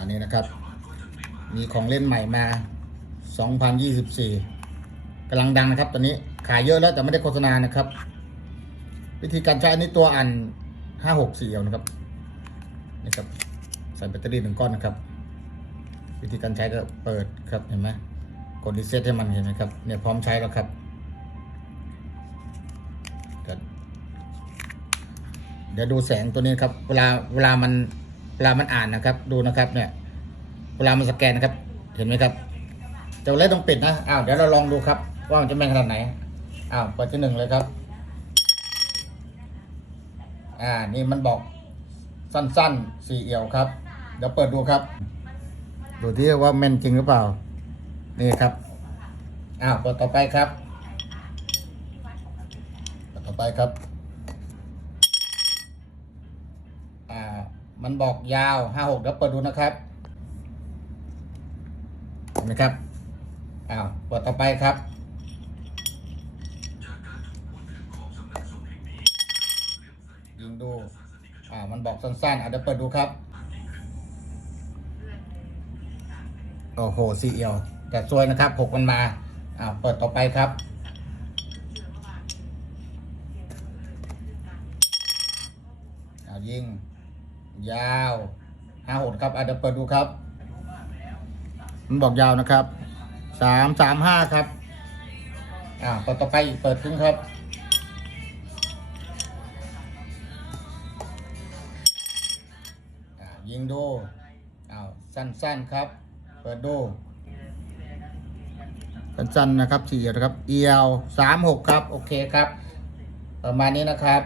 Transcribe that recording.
อันนี้นะครับ มีของเล่นใหม่มา 2024กำลังดังนะครับตอนนี้ขายเยอะแล้วแต่ไม่ได้โฆษณานะครับ วิธีการใช้อันนี้ตัวอัน 564เอานะครับนี่ครับใส่แบตเตอรี่หนึ่งก้อนนะครับ วิธีการใช้ก็เปิดครับเห็นไหมกดรีเซ็ตให้มันเห็นไหมครับเนี่ยพร้อมใช้แล้วครับเดี๋ยวดูแสงตัวนี้ครับ เวลาเวลามัน เวลามันอ่านนะครับ ดูนะครับเนี่ย เวลามันสแกนนะครับ เห็นไหมครับจะเล่ต้องปิดนะอ้าวเดี๋ยวเราลองดูครับ ว่ามันจะแม่นขนาดไหนอ้าวเปิดที่หนึ่งเลยครับ อ่านี่มันบอกสั้นๆสี่เอี่ยวครับ เดี๋ยวเปิดดูครับ ดูที่ว่าแม่นจริงหรือเปล่า นี่ครับอ้าวเปิดต่อไปครับ ต่อไปครับ มันบอกยาวห้าหกเดี๋ยวเปิดดูนะครับเห็นไหมครับอ้าวเปิดต่อไปครับยิงดูอ่ามันบอกสั้นๆอะเดี๋ยวเปิดดูครับ โอ้โหซีเอียวแต่ซวยนะครับหกมันมาอ่าเปิดต่อไปครับอ่ายิง ยาวห้าหดครับอะเดาเปิดดูครับ มันบอกยาวนะครับสามสามห้าครับ อ่าเปิดต่อไปอีกเปิดครึ่งครับอ่ายิงดูอ้าวสั้นๆครับ เปิดดูสั้นๆนะครับสี่นะครับ เอียวสามหกครับ โอเคครับ ประมาณนี้นะครับ